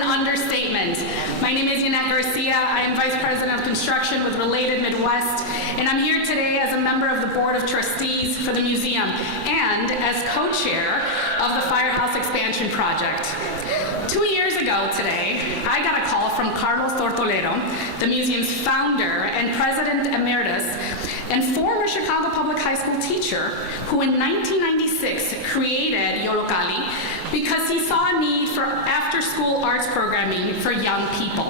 an understatement. My name is Yannette Garcia. I am Vice President of Construction with Related Midwest, and I'm here today as a member of the Board of Trustees for the museum and as co-chair of the Firehouse Expansion Project. 2 years ago today, I got a call from Carlos Tortolero, the museum's founder and president emeritus, and former Chicago Public High School teacher, who in 1996 created Yollocalli because he saw a need for after-school arts programming for young people.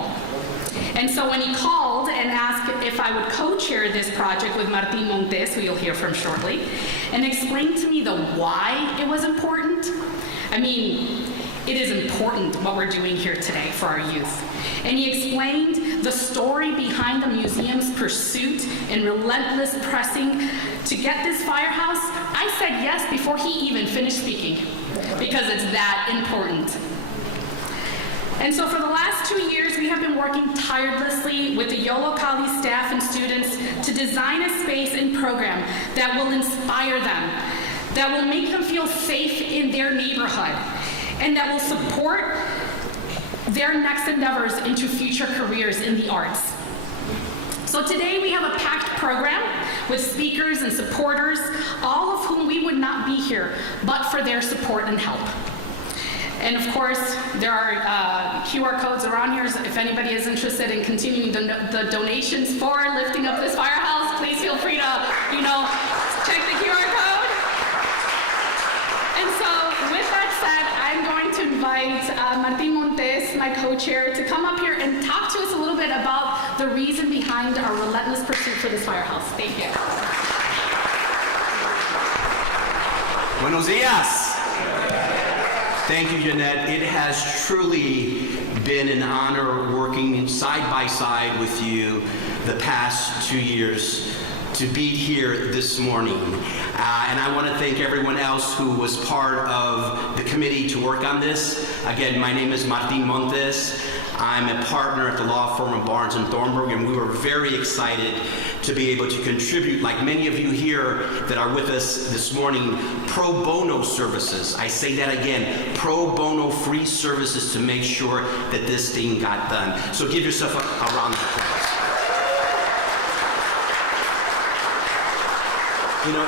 And so when he called and asked if I would co-chair this project with Martin Montes, who you'll hear from shortly, and explain to me the why it was important, I mean, it is important what we're doing here today for our youth. And he explained the story behind the museum's pursuit and relentless pressing to get this firehouse. I said yes before he even finished speaking, because it's that important. And so for the last 2 years, we have been working tirelessly with the Yollocalli staff and students to design a space and program that will inspire them, that will make them feel safe in their neighborhood, and that will support their next endeavors into future careers in the arts. So today we have a packed program with speakers and supporters, all of whom we would not be here but for their support and help. And of course, there are QR codes around here, so if anybody is interested in continuing the donations for lifting up this firehouse, please feel free to, check the QR code. And so, with that said, I'm going to invite Martin Montes, my co-chair, to come up here and talk to us a little bit about the reason behind our relentless pursuit for this firehouse. Thank you. Buenos dias. Thank you, Yannette. It has truly been an honor working side by side with you the past 2 years to be here this morning. And I want to thank everyone else who was part of the committee to work on this. Again, my name is Martin Montes. I'm a partner at the law firm of Barnes & Thornburg, and we were very excited to be able to contribute, like many of you here that are with us this morning, pro bono services. I say that again, pro bono free services to make sure that this thing got done. So give yourself a round of applause.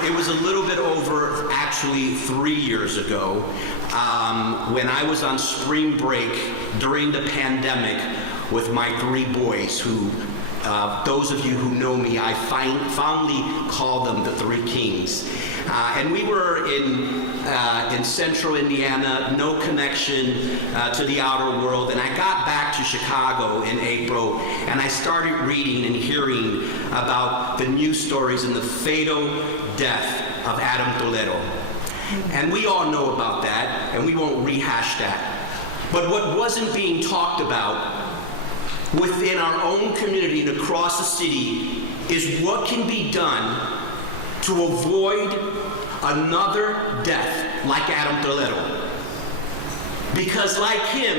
It was a little bit over, actually 3 years ago, when I was on spring break during the pandemic with my 3 boys who, those of you who know me, I fondly call them the 3 Kings. And we were in central Indiana, no connection to the outer world. And I got back to Chicago in April, and I started reading and hearing about the news stories and the fatal death of Adam Toledo. And we all know about that, and we won't rehash that. But what wasn't being talked about within our own community and across the city is what can be done to avoid another death like Adam Toledo. Because like him,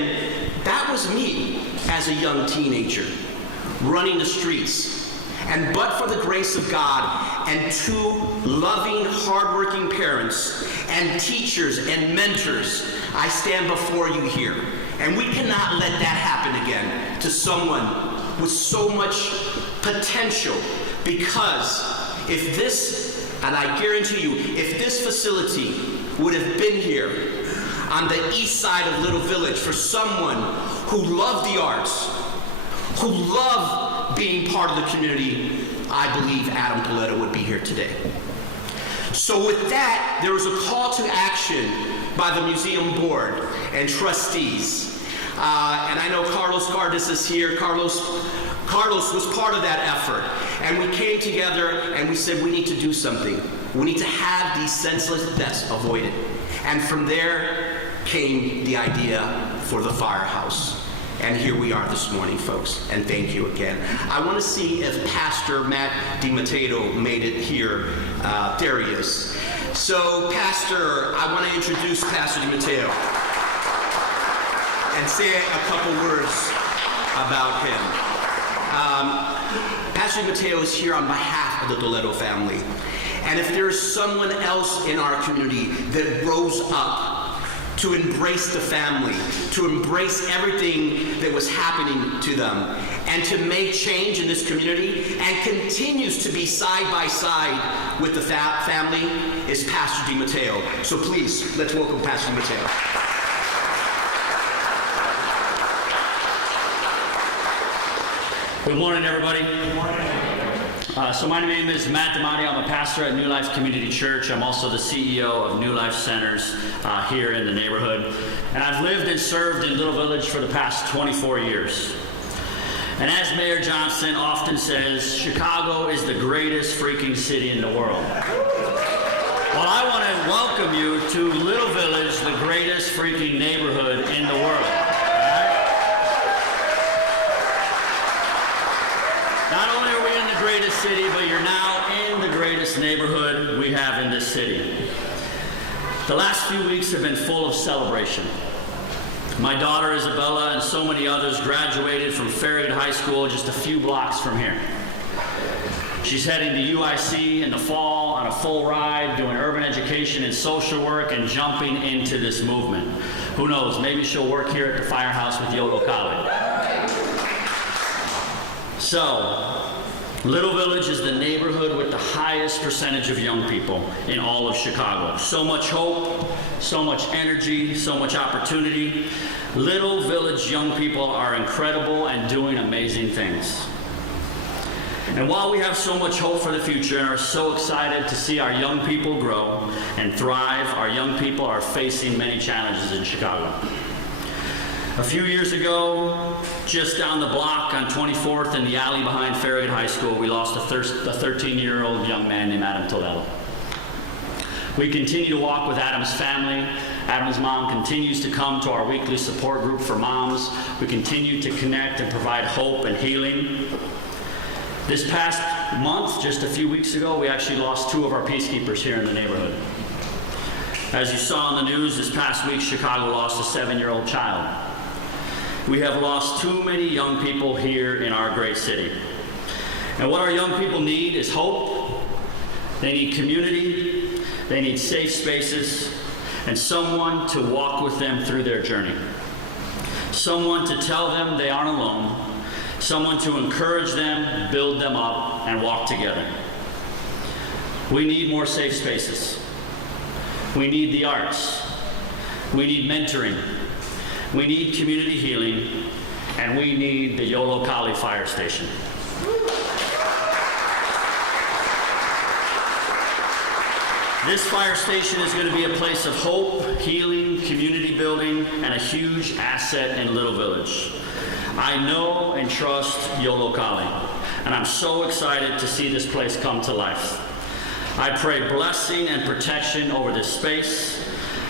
that was me as a young teenager, running the streets. And but for the grace of God and 2 loving, hardworking parents and teachers and mentors, I stand before you here. And we cannot let that happen again to someone with so much potential, because if this, and I guarantee you, if this facility would have been here on the east side of Little Village for someone who loved the arts, who loved being part of the community, I believe Adam Toledo would be here today. So with that, there was a call to action by the museum board and trustees. And I know Carlos Cardis is here. Carlos was part of that effort. And we came together and we said we need to do something. We need to have these senseless deaths avoided. And from there came the idea for the firehouse. And here we are this morning, folks, and thank you again. I want to see if Pastor Matt DiMatteo made it here. There he is. So, Pastor, I want to introduce Pastor DiMatteo and say a couple words about him. Pastor DiMatteo is here on behalf of the Toledo family. And if there's someone else in our community that rose up to embrace the family, to embrace everything that was happening to them, and to make change in this community, and continues to be side by side with the family, is Pastor DiMatteo. So please, let's welcome Pastor DiMatteo. Good morning, everybody. Good morning. So my name is Matt DiMatteo. I'm a pastor at New Life Community Church. I'm also the CEO of New Life Centers here in the neighborhood. And I've lived and served in Little Village for the past 24 years. And as Mayor Johnson often says, Chicago is the greatest freaking city in the world. Well, I want to welcome you to Little Village, the greatest freaking neighborhood in the world. Not only are we in the greatest city, but you're now in the greatest neighborhood we have in this city. The last few weeks have been full of celebration. My daughter Isabella and so many others graduated from Farragut High School just a few blocks from here. She's heading to UIC in the fall on a full ride, doing urban education and social work and jumping into this movement. Who knows, maybe she'll work here at the firehouse with Yollocalli. So, Little Village is the neighborhood with the highest percentage of young people in all of Chicago. So much hope, so much energy, so much opportunity. Little Village young people are incredible and doing amazing things. And while we have so much hope for the future and are so excited to see our young people grow and thrive, our young people are facing many challenges in Chicago. A few years ago, just down the block on 24th in the alley behind Farragut High School, we lost a 13-year-old young man named Adam Toledo. We continue to walk with Adam's family. Adam's mom continues to come to our weekly support group for moms. We continue to connect and provide hope and healing. This past month, just a few weeks ago, we actually lost 2 of our peacekeepers here in the neighborhood. As you saw in the news, this past week, Chicago lost a 7-year-old child. We have lost too many young people here in our great city. And what our young people need is hope. They need community. They need safe spaces and someone to walk with them through their journey. Someone to tell them they aren't alone. Someone to encourage them, build them up, and walk together. We need more safe spaces. We need the arts. We need mentoring. We need community healing, and we need the Yollocalli fire station. This fire station is going to be a place of hope, healing, community building, and a huge asset in Little Village. I know and trust Yollocalli, and I'm so excited to see this place come to life. I pray blessing and protection over this space.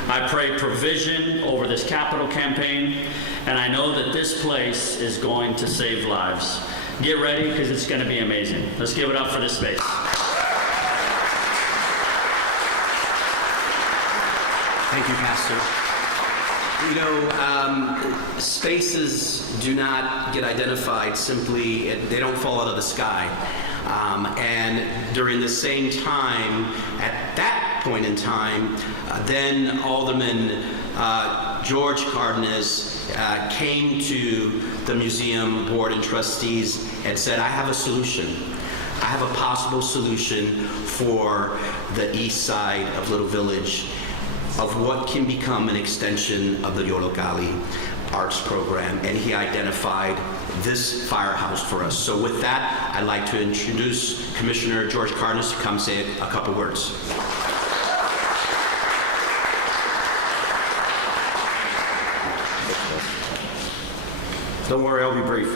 I pray provision over this capital campaign, and I know that this place is going to save lives. Get ready, because it's going to be amazing. Let's give it up for this space. Thank you, Pastor. You know, spaces do not get identified simply, they don't fall out of the sky. And during the same time, at that point in time, then Alderman George Cardenas came to the museum board and trustees and said, I have a solution. I have a possible solution for the east side of Little Village of what can become an extension of the Yollocalli arts program, and he identified this firehouse for us. So with that, I'd like to introduce Commissioner George Cardenas to come say a couple words. Don't worry, I'll be brief.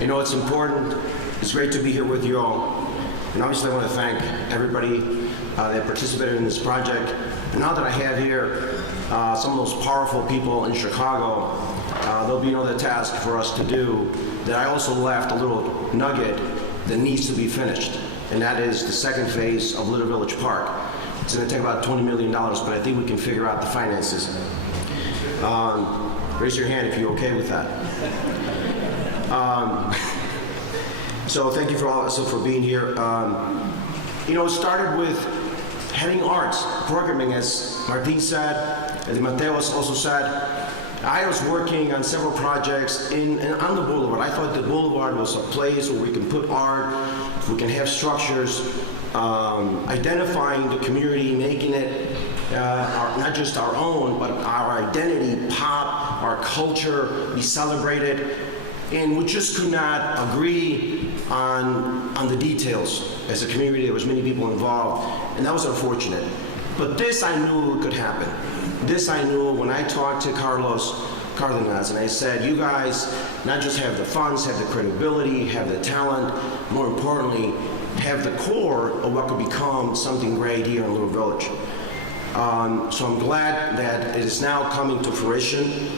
You know, it's important. It's great to be here with you all. And obviously I want to thank everybody that participated in this project. And now that I have here some of those powerful people in Chicago, there'll be another task for us to do that I also left a little nugget that needs to be finished. And that is the second phase of Little Village Park. It's going to take about $20 million, but I think we can figure out the finances. Raise your hand if you're okay with that. So thank you for being here. You know, it started with having arts, programming, as Martin said, as Mateos also said. I was working on several projects on the boulevard. I thought the boulevard was a place where we can put art, we can have structures, identifying the community, making it not just our own, but our identity pop, our culture be celebrated. And we just could not agree on the details. As a community, there was many people involved, and that was unfortunate. But this I knew could happen. This I knew when I talked to Carlos Cardenas, and I said, you guys not just have the funds, have the credibility, have the talent, more importantly, have the core of what could become something great here in Little Village. So I'm glad that it is now coming to fruition.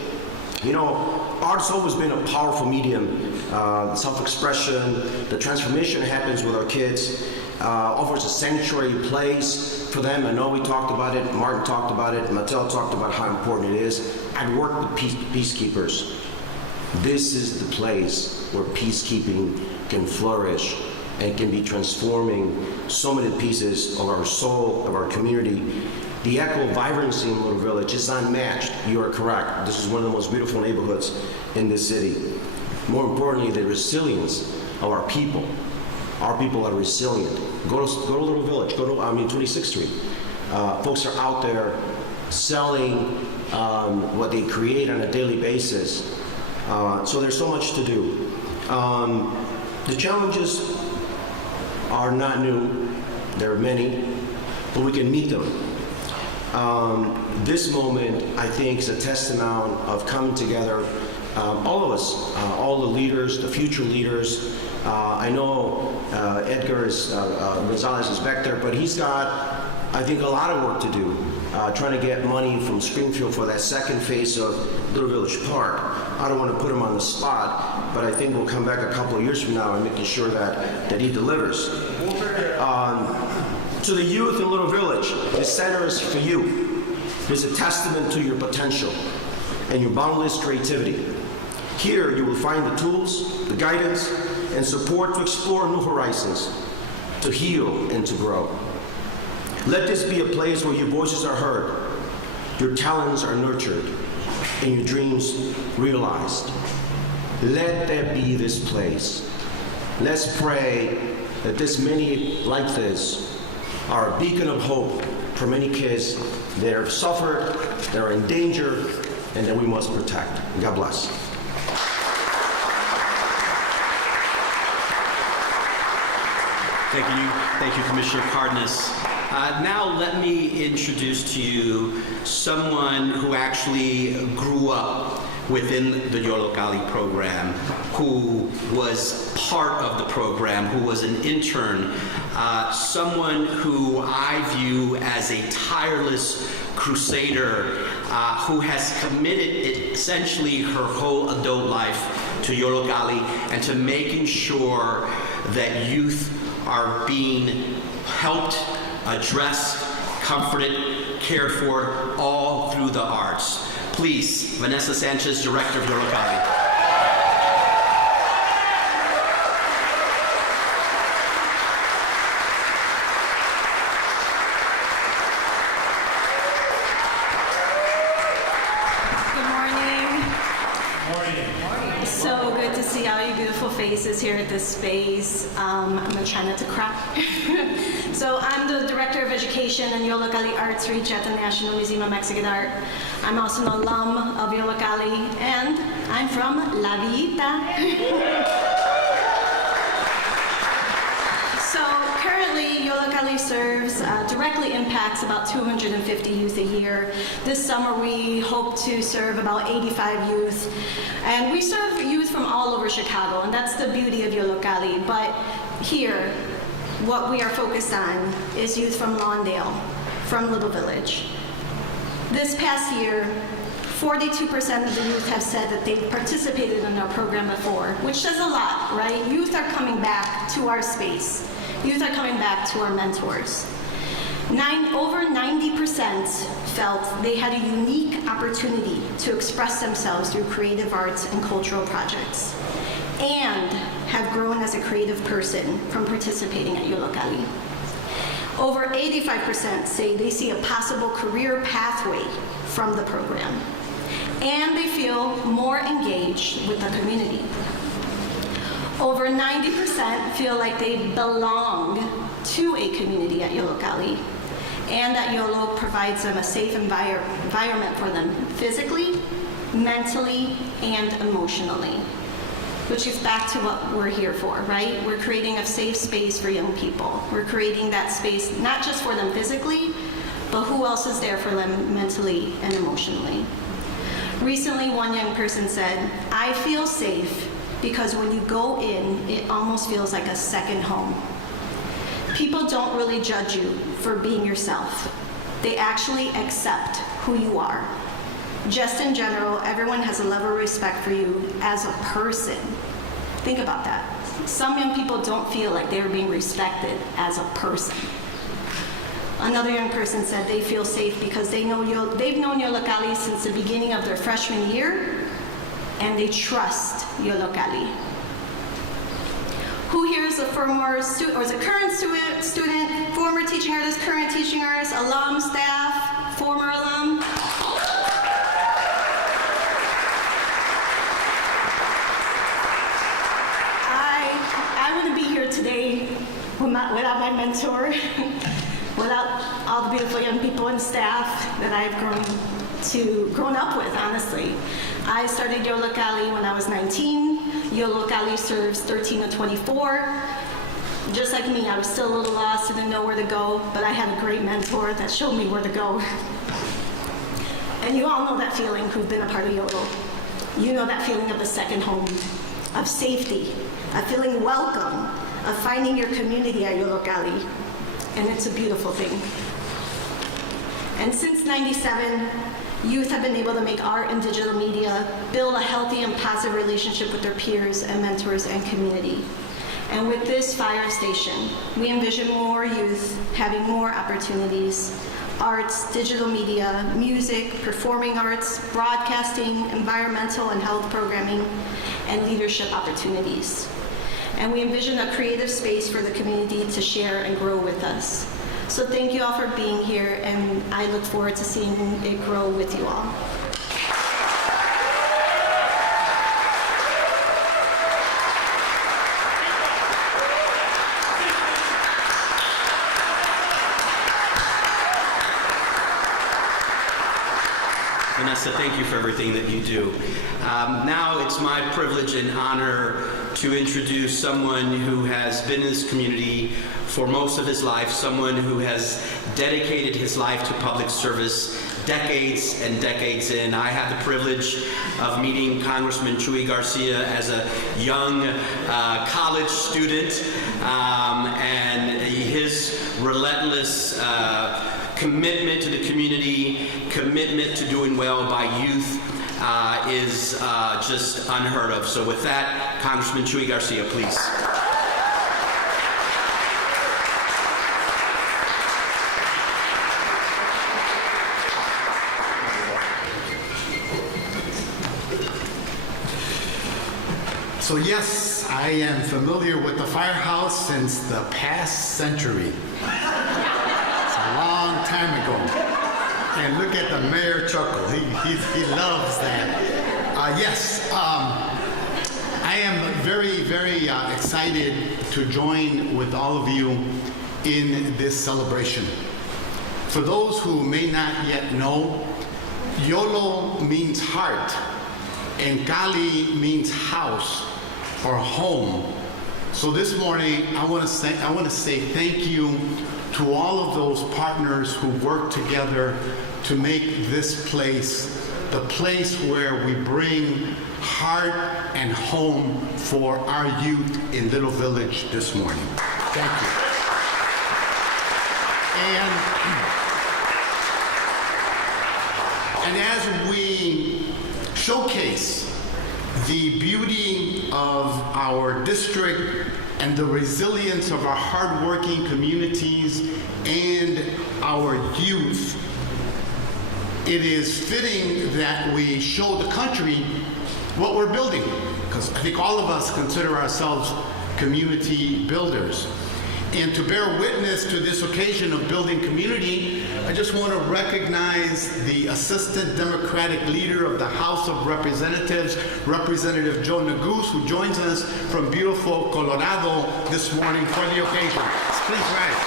You know, art's always been a powerful medium. Self-expression, the transformation happens with our kids, offers a sanctuary place for them. I know we talked about it, Martin talked about it, Mattel talked about how important it is. I've worked with peacekeepers. This is the place where peacekeeping can flourish and can be transforming so many pieces of our soul, of our community. The echo vibrancy in Little Village is unmatched. You are correct. This is one of the most beautiful neighborhoods in this city. More importantly, the resilience of our people. Our people are resilient. Go to Little Village. Go to 26th Street. Folks are out there selling what they create on a daily basis. So there's so much to do. The challenges are not new. There are many, but we can meet them. This moment, I think, is a testament of coming together. All of us, all the leaders, the future leaders. I know Edgar Gonzalez is back there, but he's got, I think, a lot of work to do, trying to get money from Springfield for that second phase of Little Village Park. I don't want to put him on the spot, but I think we'll come back a couple of years from now and making sure that he delivers. To the youth in Little Village, this center is for you. It's a testament to your potential and your boundless creativity. Here, you will find the tools, the guidance, and support to explore new horizons, to heal and to grow. Let this be a place where your voices are heard, your talents are nurtured, and your dreams realized. Let that be this place. Let's pray that this many like this are a beacon of hope for many kids that have suffered, that are in danger, and that we must protect. God bless. Thank you, Commissioner Cardenas. Now let me introduce to you someone who actually grew up within the Yollocalli program, who was part of the program, who was an intern, someone who I view as a tireless crusader, who has committed essentially her whole adult life to Yollocalli and to making sure that youth are being helped, addressed, comforted, cared for, all through the arts. Please, Vanessa Sanchez, Director of Yollocalli. Faces here at this space. I'm going to try not to cry. So I'm the Director of Education in Yollocalli Arts Reach at the National Museum of Mexican Art. I'm also an alum of Yollocalli, and I'm from La Villita. So currently, Yollocalli serves, directly impacts about 250 youth a year. This summer, we hope to serve about 85 youth. And we serve youth from all over Chicago, and that's the beauty of Yollocalli. But here, what we are focused on is youth from Lawndale, from Little Village. This past year, 42% of the youth have said that they've participated in our program before, which says a lot, right? Youth are coming back to our space. Youth are coming back to our mentors. Over 90% felt they had a unique opportunity to express themselves through creative arts and cultural projects, and have grown as a creative person from participating at Yollocalli. Over 85% say they see a possible career pathway from the program, and they feel more engaged with the community. Over 90% feel like they belong to a community at Yollocalli, and that Yolo provides them a safe environment for them physically, mentally, and emotionally. Which is back to what we're here for, right? We're creating a safe space for young people. We're creating that space not just for them physically, but who else is there for them mentally and emotionally. Recently, one young person said, "I feel safe because when you go in, it almost feels like a second home. People don't really judge you for being yourself. They actually accept who you are. Just in general, everyone has a level of respect for you as a person." Think about that. Some young people don't feel like they're being respected as a person. Another young person said they feel safe because they've known Yollocalli since the beginning of their freshman year, and they trust Yollocalli. Who here is a former student, or is a current student, former teaching artist, current teaching artist, alum, staff, former alum? I wouldn't be here today without my mentor, without all the beautiful young people and staff that I've grown up with, honestly. I started Yollocalli when I was 19. Yollocalli serves 13 to 24. Just like me, I was still a little lost, didn't know where to go, but I had a great mentor that showed me where to go. And you all know that feeling who've been a part of Yolo. You know that feeling of the second home, of safety, of feeling welcome, of finding your community at Yollocalli. And it's a beautiful thing. And since '97, youth have been able to make art and digital media, build a healthy and positive relationship with their peers and mentors and community. And with this fire station, we envision more youth having more opportunities: arts, digital media, music, performing arts, broadcasting, environmental and health programming, and leadership opportunities. And we envision a creative space for the community to share and grow with us. So thank you all for being here, and I look forward to seeing it grow with you all. Vanessa, thank you for everything that you do. Now it's my privilege and honor to introduce someone who has been in this community for most of his life, someone who has dedicated his life to public service decades and decades in. I had the privilege of meeting Congressman Chuy Garcia as a young college student, and his relentless commitment to the community, commitment to doing well by youth is just unheard of. So with that, Congressman Chuy Garcia, please. So yes, I am familiar with the firehouse since the past century. It's a long time ago. And look at the mayor chuckle. He loves that. Yes, I am very, very excited to join with all of you in this celebration. For those who may not yet know, Yolo means heart, and Cali means house or home. So this morning, I want to say thank you to all of those partners who work together to make this place the place where we bring heart and home for our youth in Little Village this morning. Thank you. And as we showcase the beauty of our district and the resilience of our hardworking communities and our youth, it is fitting that we show the country what we're building, because I think all of us consider ourselves community builders. And to bear witness to this occasion of building community, I just want to recognize the Assistant Democratic Leader of the House of Representatives, Representative Joe Neguse, who joins us from beautiful Colorado this morning for the occasion. Please rise.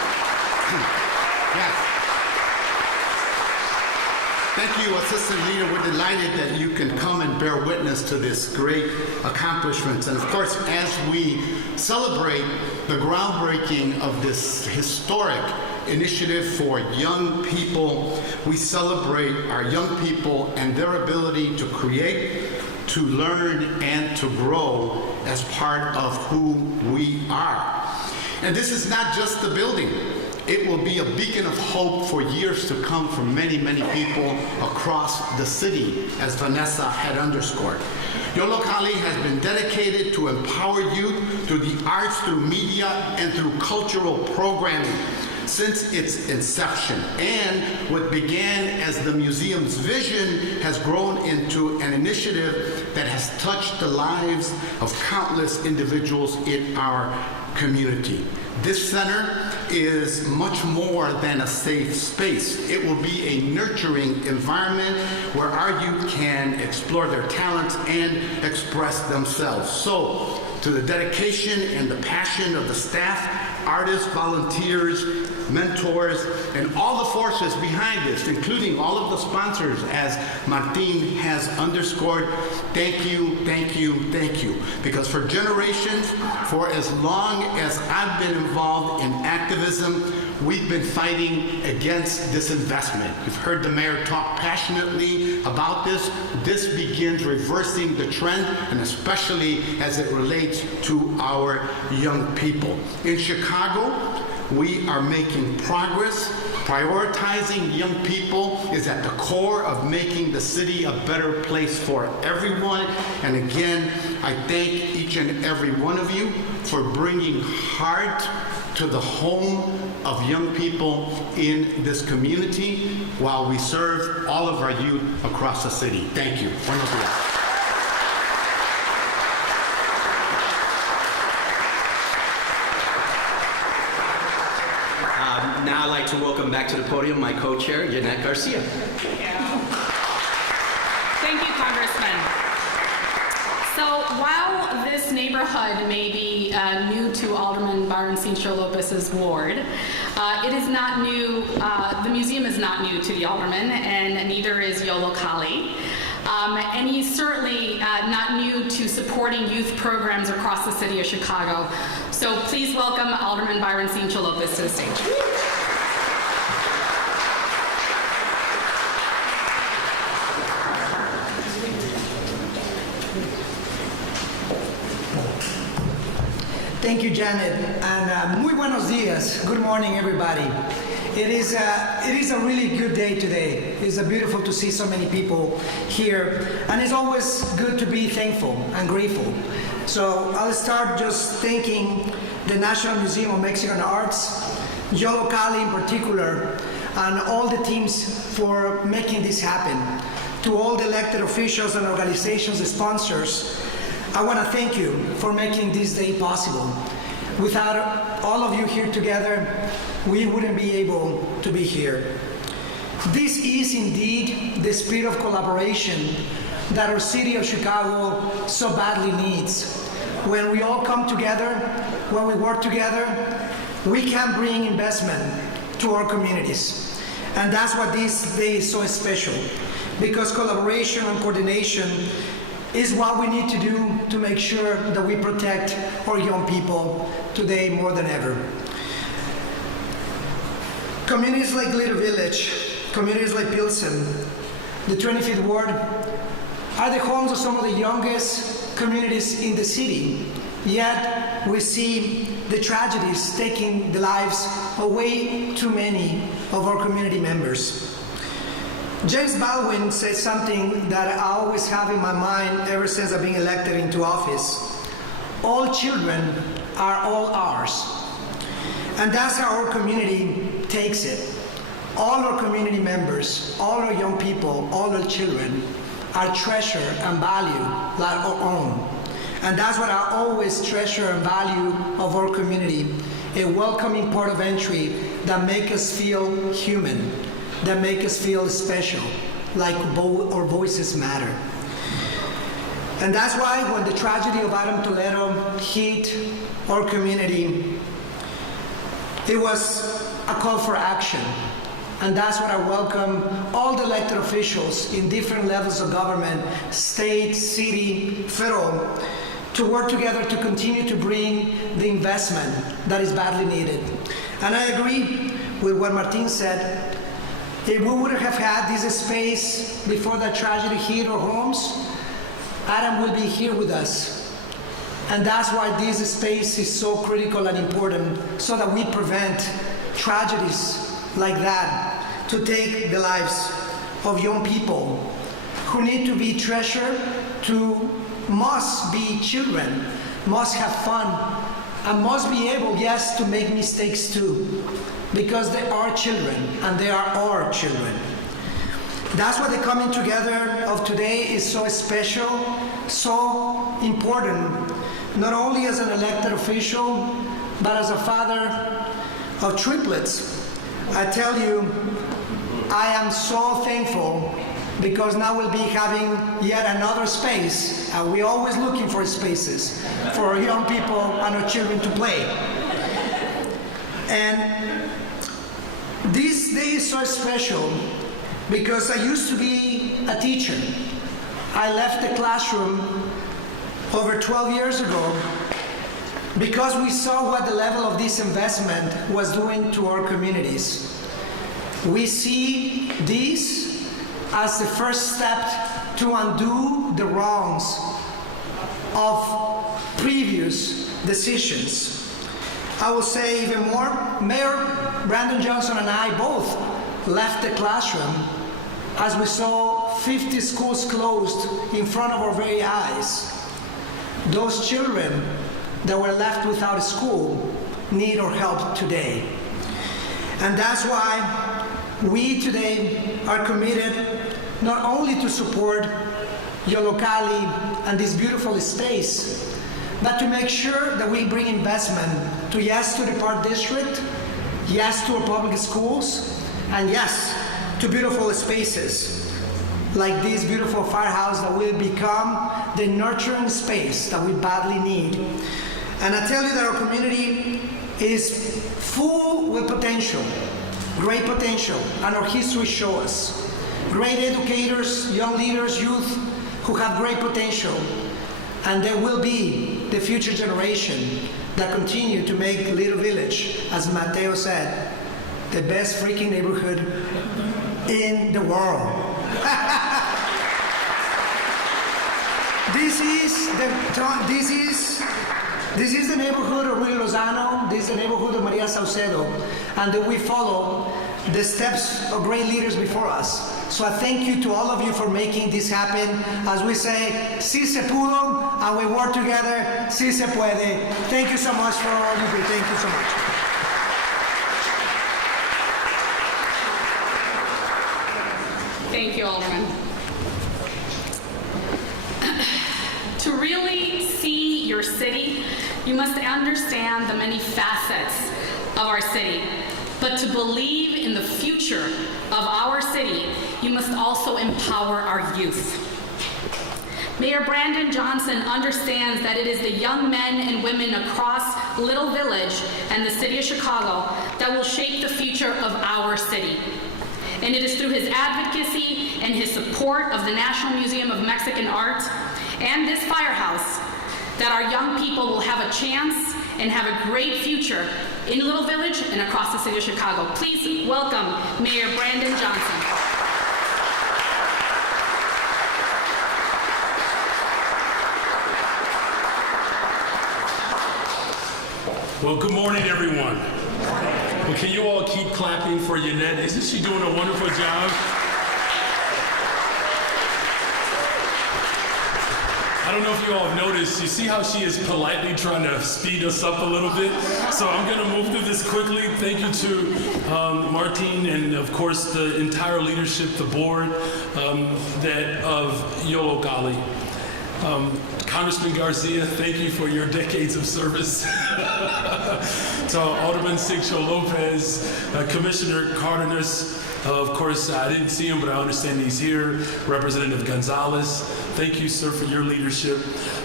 Yes. Thank you, Assistant Leader. We're delighted that you can come and bear witness to this great accomplishment. And of course, as we celebrate the groundbreaking of this historic initiative for young people, we celebrate our young people and their ability to create, to learn, and to grow as part of who we are. And this is not just the building. It will be a beacon of hope for years to come for many, many people across the city, as Vanessa had underscored. Yollocalli has been dedicated to empower youth through the arts, through media, and through cultural programming since its inception. And what began as the museum's vision has grown into an initiative that has touched the lives of countless individuals in our community. This center is much more than a safe space. It will be a nurturing environment where our youth can explore their talents and express themselves. So, to the dedication and the passion of the staff, artists, volunteers, mentors, and all the forces behind this, including all of the sponsors, as Martin has underscored, thank you, thank you, thank you. Because for generations, for as long as I've been involved in activism, we've been fighting against disinvestment. You've heard the mayor talk passionately about this. This begins reversing the trend, and especially as it relates to our young people. In Chicago, we are making progress. Prioritizing young people is at the core of making the city a better place for everyone. And again, I thank each and every one of you for bringing heart to the home of young people in this community while we serve all of our youth across the city. Thank you. Buenos días. Now I'd like to welcome back to the podium my co-chair, Yannette Garcia. Thank you, Congressman. So while this neighborhood may be new to Alderman Byron Cincho Lopez's ward, it is not new, the museum is not new to the Alderman, and neither is Yollocalli. And he's certainly not new to supporting youth programs across the city of Chicago. So please welcome Alderman Byron Cincho Lopez to the stage. Thank you, Janet, and muy buenos días. Good morning, everybody. It is a really good day today. It's beautiful to see so many people here, and it's always good to be thankful and grateful. So I'll start just thanking the National Museum of Mexican Arts, Yollocalli in particular, and all the teams for making this happen. To all the elected officials and organizations and sponsors, I want to thank you for making this day possible. Without all of you here together, we wouldn't be able to be here. This is indeed the spirit of collaboration that our city of Chicago so badly needs. When we all come together, when we work together, we can bring investment to our communities. And that's what this day is so special, because collaboration and coordination is what we need to do to make sure that we protect our young people today more than ever. Communities like Little Village, communities like Pilsen, the 25th Ward, are the homes of some of the youngest communities in the city. Yet we see the tragedies taking the lives of way too many of our community members. James Baldwin said something that I always have in my mind ever since I've been elected into office. All children are all ours. And that's how our community takes it. All our community members, all our young people, all our children are treasure and value like our own. And that's what I always treasure and value of our community a welcoming port of entry that make us feel human, that make us feel special, like our voices matter. And that's why when the tragedy of Adam Toledo hit our community, it was a call for action. And that's what I welcome all the elected officials in different levels of government, state, city, federal, to work together to continue to bring the investment that is badly needed. And I agree with what Martin said. If we would have had this space before that tragedy hit our homes, Adam will be here with us. And that's why this space is so critical and important, so that we prevent tragedies like that to take the lives of young people who need to be treasured, must be children, must have fun, and must be able, yes, to make mistakes too, because they are children and they are our children. That's why the coming together of today is so special, so important, not only as an elected official, but as a father of triplets. I tell you, I am so thankful, because now we'll be having yet another space. We're always looking for spaces for our young people and our children to play. And this day is so special because I used to be a teacher. I left the classroom over 12 years ago because we saw what the level of this investment was doing to our communities. We see this as the first step to undo the wrongs of previous decisions. I will say even more, Mayor Brandon Johnson and I both left the classroom as we saw 50 schools closed in front of our very eyes. Those children that were left without a school need our help today. And that's why we today are committed not only to support Yollocalli and this beautiful space, but to make sure that we bring investment to, yes, to the Park District, yes, to our public schools, and yes, to beautiful spaces like this beautiful firehouse that will become the nurturing space that we badly need. And I tell you that our community is full with potential, great potential, and our history shows us. Great educators, young leaders, youth who have great potential, and they will be the future generation that continue to make Little Village, as Mateo said, the best freaking neighborhood in the world. This is the neighborhood of Rio Lozano, this is the neighborhood of Maria Saucedo, and that we follow the steps of great leaders before us. So I thank you to all of you for making this happen. As we say, si se pudo, and we work together, si se puede. Thank you so much for all you do. Thank you so much. Thank you, Alderman. To really see your city, you must understand the many facets of our city. But to believe in the future of our city, you must also empower our youth. Mayor Brandon Johnson understands that it is the young men and women across Little Village and the city of Chicago that will shape the future of our city. And it is through his advocacy and his support of the National Museum of Mexican Art and this firehouse that our young people will have a chance and have a great future in Little Village and across the city of Chicago. Please welcome Mayor Brandon Johnson. Well, good morning, everyone. Well, can you all keep clapping for Yannette? Isn't she doing a wonderful job? I don't know if you all have noticed, you see how she is politely trying to speed us up a little bit? So I'm going to move through this quickly. Thank you to Martin and, of course, the entire leadership, the board of Yollocalli. Congressman Garcia, thank you for your decades of service. To Alderman Sixto Lopez, Commissioner Cardenas, of course, I didn't see him, but I understand he's here. Representative Gonzalez, thank you, sir, for your leadership.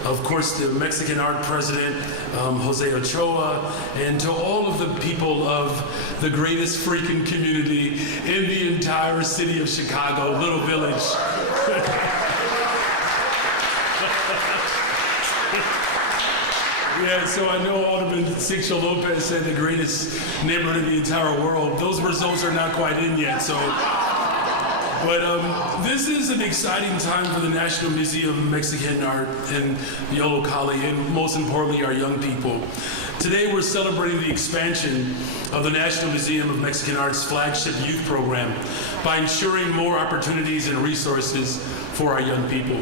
Of course, the Mexican Art President, Jose Ochoa, and to all of the people of the greatest freaking community in the entire city of Chicago, Little Village. Yeah, so I know Alderman Sixto Lopez said the greatest neighborhood in the entire world. Those results are not quite in yet, so. But this is an exciting time for the National Museum of Mexican Art in Yollocalli, and most importantly, our young people. Today, we're celebrating the expansion of the National Museum of Mexican Art's flagship youth program by ensuring more opportunities and resources for our young people.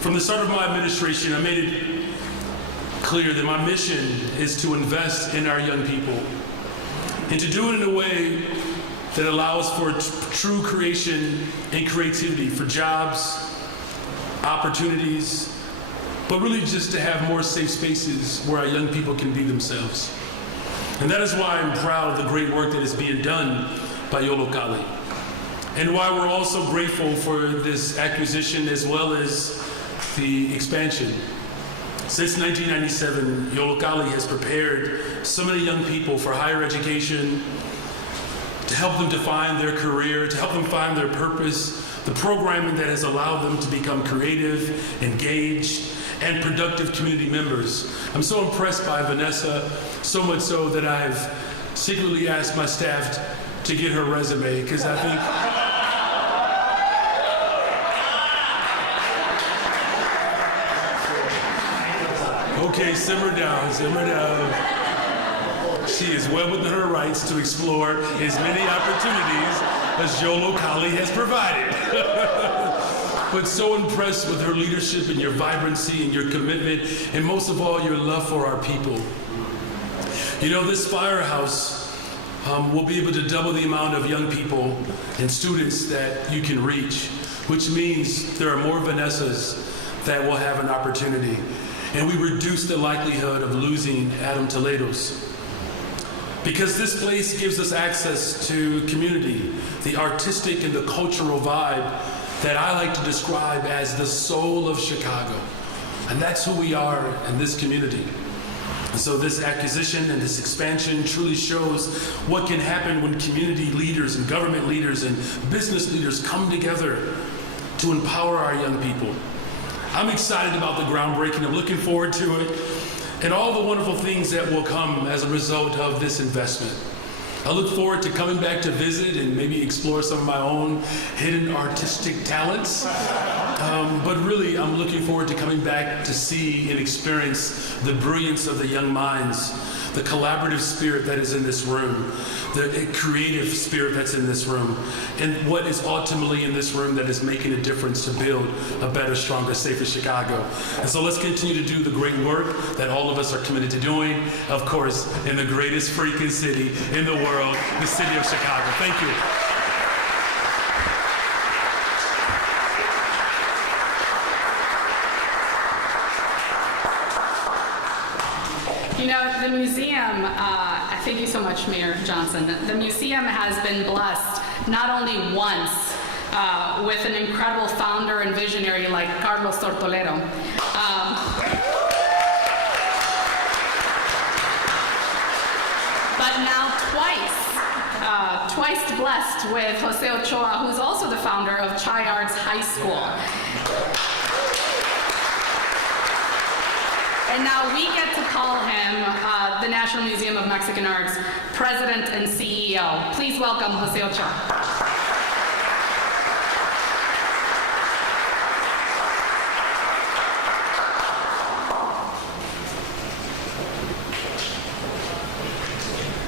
From the start of my administration, I made it clear that my mission is to invest in our young people and to do it in a way that allows for true creation and creativity, for jobs, opportunities, but really just to have more safe spaces where our young people can be themselves. And that is why I'm proud of the great work that is being done by Yollocalli, and why we're also grateful for this acquisition as well as the expansion. Since 1997, Yollocalli has prepared so many young people for higher education, to help them define their career, to help them find their purpose, the programming that has allowed them to become creative, engaged, and productive community members. I'm so impressed by Vanessa, so much so that I've secretly asked my staff to get her resume, because I think okay, simmer down, simmer down. She is well within her rights to explore as many opportunities as Yollocalli has provided. But so impressed with her leadership and your vibrancy and your commitment, and most of all, your love for our people. You know, this firehouse will be able to double the amount of young people and students that you can reach, which means there are more Vanessas that will have an opportunity. And we reduce the likelihood of losing Adam Toledo's. Because this place gives us access to community, the artistic and the cultural vibe that I like to describe as the soul of Chicago. And that's who we are in this community. And so this acquisition and this expansion truly shows what can happen when community leaders and government leaders and business leaders come together to empower our young people. I'm excited about the groundbreaking. I'm looking forward to it and all the wonderful things that will come as a result of this investment. I look forward to coming back to visit and maybe explore some of my own hidden artistic talents. But really, I'm looking forward to coming back to see and experience the brilliance of the young minds, the collaborative spirit that is in this room, the creative spirit that's in this room, and what is ultimately in this room that is making a difference to build a better, stronger, safer Chicago. And so let's continue to do the great work that all of us are committed to doing, of course, in the greatest freaking city in the world, the city of Chicago. Thank you. You know, the museum, thank you so much, Mayor Johnson. The museum has been blessed not only once with an incredible founder and visionary like Carlos Tortolero, but now twice blessed with Jose Ochoa, who's also the founder of Chai Arts High School. And now we get to call him the National Museum of Mexican Art's president and CEO. Please welcome Jose Ochoa.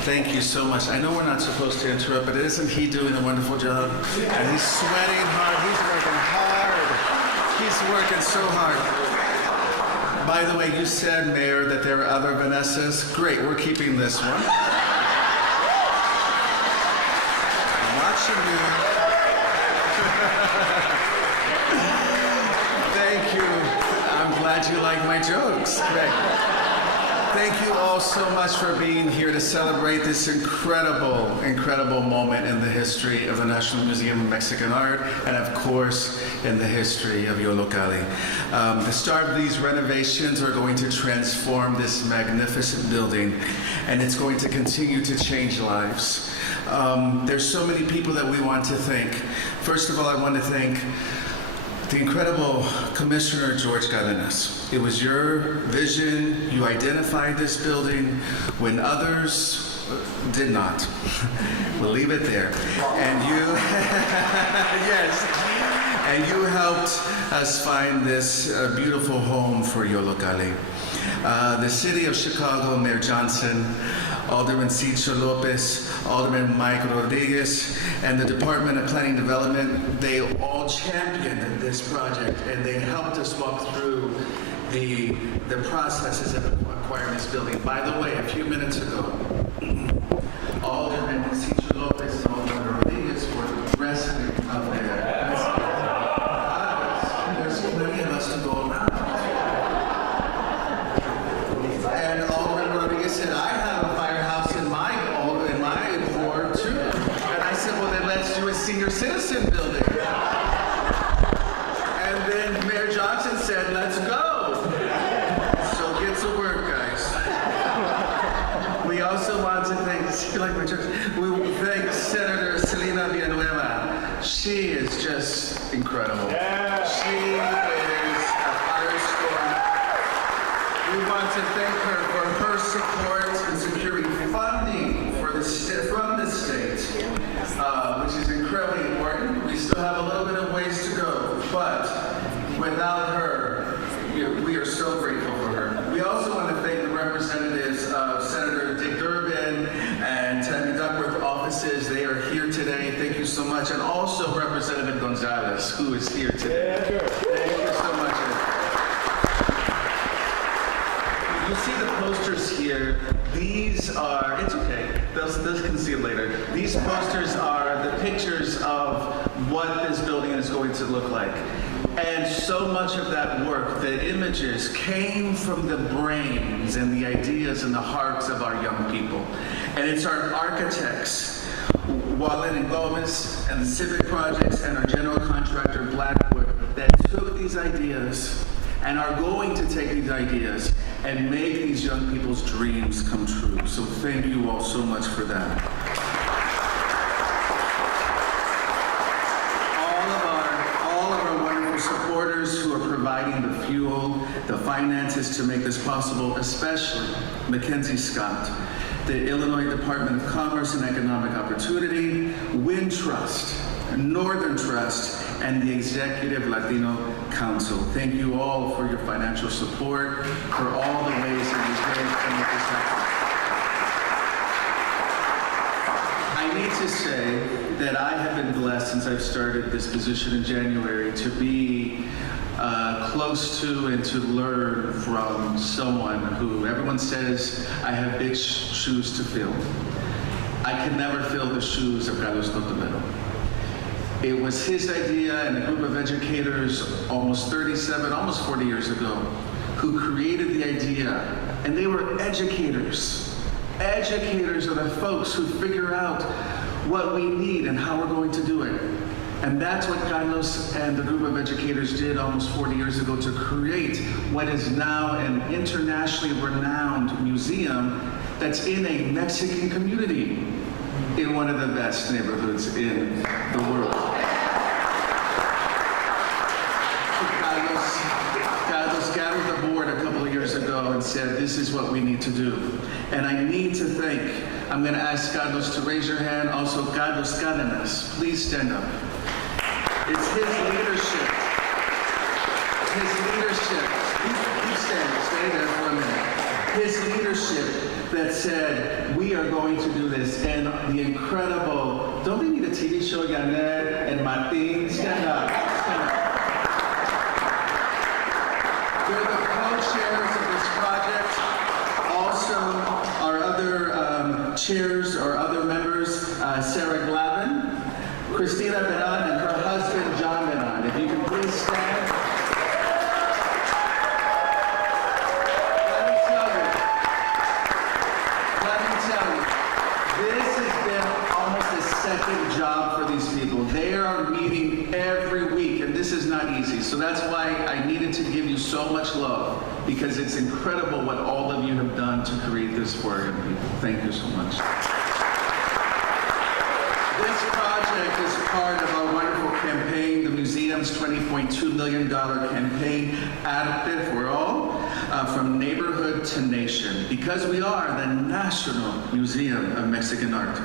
Thank you so much. I know we're not supposed to interrupt, but isn't he doing a wonderful job? And he's sweating hard. He's working hard. He's working so hard. By the way, you said, Mayor, that there are other Vanessas. Great, we're keeping this one. I'm watching you. Thank you. glad you like my jokes. Great. Thank you all so much for being here to celebrate this incredible, incredible moment in the history of the National Museum of Mexican Art, and of course, in the history of Yollocalli. The start of these renovations are going to transform this magnificent building, and it's going to continue to change lives. There's so many people that we want to thank. First of all, I want to thank the incredible Commissioner George Cardenas. It was your vision. You identified this building when others did not. We'll leave it there. And you, yes, and you helped us find this beautiful home for Yollocalli. The City of Chicago, Mayor Johnson, Alderman Cicho Lopez, Alderman Mike Rodriguez, and the Department of Planning and Development, they all championed this project, and they helped us walk through the processes of acquiring this building. By the way, a few minutes ago, Alderman Cicho Lopez and Alderman Rodriguez were resting up there. There's plenty of us to go around. And Alderman Rodriguez said, I have a firehouse in my ward too. And I said, well then let's do a senior citizen building. And then Mayor Johnson said, let's go. So get to work, guys. We also want to thank, we thank Senator Selena Villanueva. She is just incredible. She is a firestorm. We want to thank her for her support in securing funding for from the state, which is incredibly important. We still have a little bit of ways to go, but without her, we are so grateful for her. We also want to thank the representatives of Senator Dick Durbin and Tammy Duckworth offices. They are here today. Thank you so much. And also Representative Gonzalez, who is here today. Thank you so much. You see the posters here. These are, it's okay, those can see later. These posters are the pictures of what this building is going to look like. And so much of that work, the images, came from the brains and the ideas and the hearts of our young people. And it's our architects, Wallen and Gomez, and the Civic Projects, and our general contractor, Blackwood, that took these ideas and are going to take these ideas and make these young people's dreams come true. So thank you all so much for that. All of our wonderful supporters who are providing the fuel, the finances to make this possible, especially Mackenzie Scott, the Illinois Department of Commerce and Economic Opportunity, Wind Trust, Northern Trust, and the Executive Latino Council. Thank you all for your financial support, for all the ways that you give to make this happen. I need to say that I have been blessed since I've started this position in January to be close to and to learn from someone who everyone says I have big shoes to fill. I can never fill the shoes of Carlos Cotomero. It was his idea and a group of educators almost 37, almost 40 years ago, who created the idea. And they were educators. Educators are the folks who figure out what we need and how we're going to do it. And that's what Carlos and the group of educators did almost 40 years ago to create what is now an internationally renowned museum that's in a Mexican community in one of the best neighborhoods in the world. Carlos gathered the board a couple of years ago and said, this is what we need to do. And I need to thank, I'm going to ask Carlos to raise your hand, also Carlos Cardenas, please stand up. It's his leadership. You stay there for a minute. His leadership that said, we are going to do this, and the incredible, don't we need a TV show, Janet and Martin? Stand up, stand up. They're the co-chairs of this project. Also, our other chairs or other members, Sarah Glavin, Christina Beran, and her husband, John Beran. If you can please stand. are meeting every week, and this is not easy. So that's why I needed to give you so much love, because it's incredible what all of you have done to create this for our young people. Thank you so much. This project is part of our wonderful campaign, the museum's $20.2 million campaign, Arte for All, from neighborhood to nation, because we are the National Museum of Mexican Art.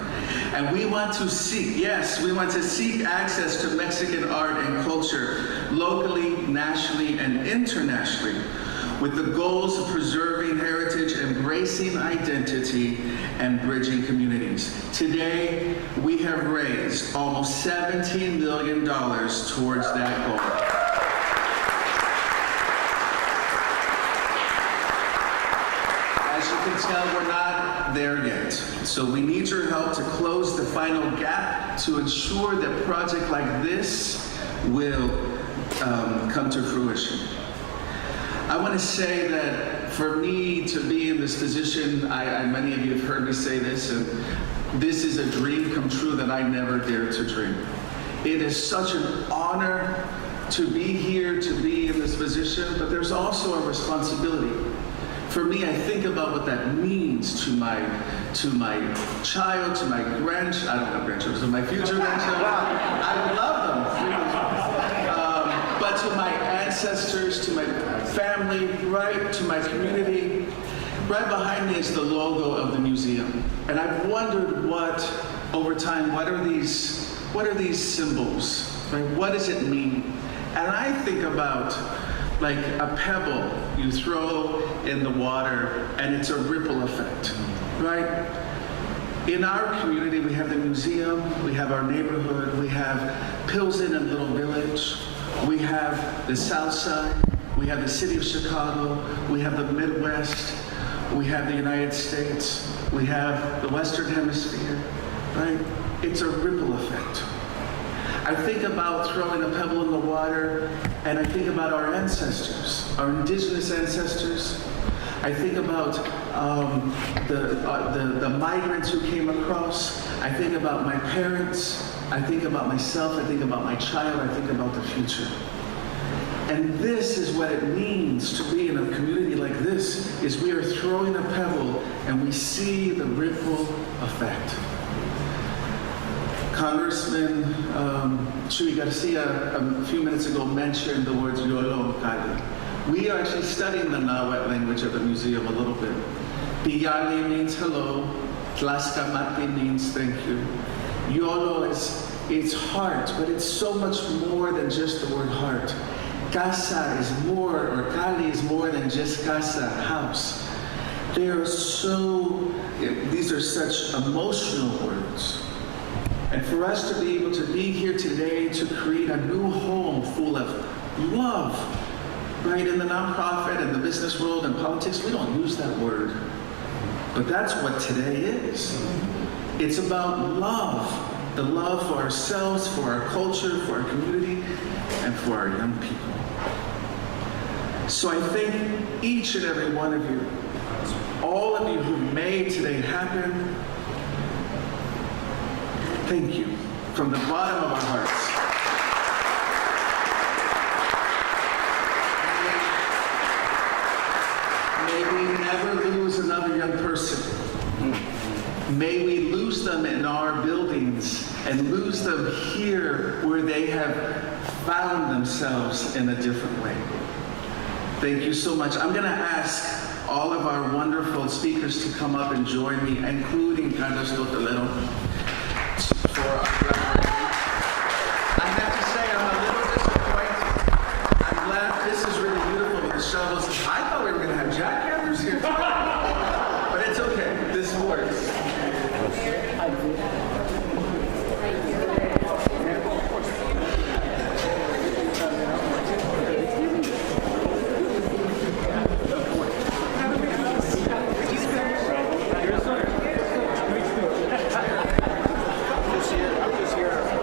And we want to seek, yes, we want to seek access to Mexican art and culture locally, nationally, and internationally, with the goals of preserving heritage, embracing identity, and bridging communities. Today, we have raised almost $17 million towards that goal. As you can tell, we're not there yet. So we need your help to close the final gap to ensure that a project like this will come to fruition. I want to say that for me to be in this position, many of you have heard me say this, and this is a dream come true that I never dared to dream. It is such an honor to be here, to be in this position, but there's also a responsibility. For me, I think about what that means to my child, to my grandchild, I don't have grandchildren, to my future grandchildren. I love them. But to my ancestors, to my family, right, to my community. Right behind me is the logo of the museum. And I've wondered over time, what are these symbols? Right? What does it mean? And I think about like a pebble you throw in the water and it's a ripple effect, right? In our community, we have the museum, we have our neighborhood, we have Pilsen and Little Village, we have the South Side, we have the city of Chicago, we have the Midwest, we have the United States, we have the Western Hemisphere, right? It's a ripple effect. I think about throwing a pebble in the water, and I think about our ancestors, our indigenous ancestors. I think about the migrants who came across. I think about my parents. I think about myself. I think about my child. I think about the future. And this is what it means to be in a community like this, is we are throwing a pebble and we see the ripple effect. Congressman Chuy Garcia a few minutes ago mentioned the words Yollocalli. We are actually studying the Nahuatl language at the museum a little bit. Piyali means hello. Tlaxcamati means thank you. Yolo it's heart, but it's so much more than just the word heart. Casa is more, or Cali is more than just casa, house. These are such emotional words. And for us to be able to be here today to create a new home full of love, right? In the nonprofit and the business world and politics, we don't use that word. But that's what today is. It's about love. The love for ourselves, for our culture, for our community, and for our young people. So I thank each and every one of you, all of you who made today happen. Thank you from the bottom of our hearts. May we never lose another young person. May we lose them in our buildings and lose them here where they have found themselves in a different way. Thank you so much. I'm going to ask all of our wonderful speakers to come up and join me, including Carlos Totelero. I have to say, I'm a little disappointed. I'm glad this is really beautiful with the shovels. I thought we were going to have jackhammers here today. But it's okay. This works. I'm just here.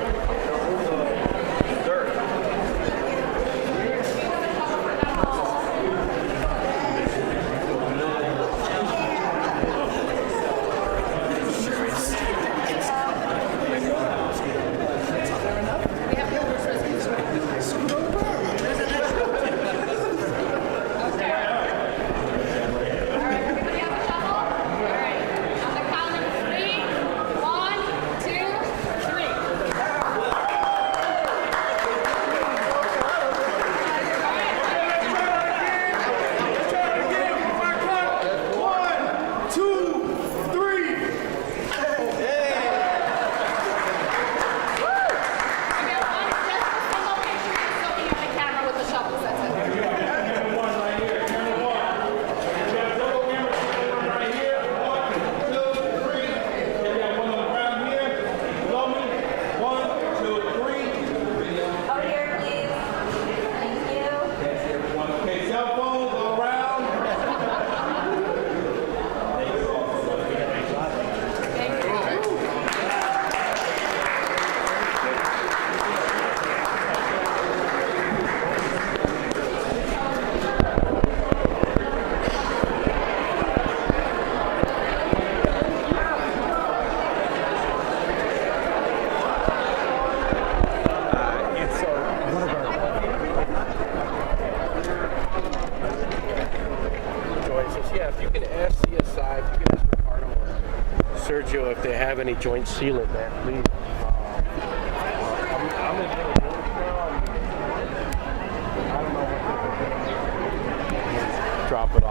they have any joint sealant, man, please. I'm in the now. I don't know what drop it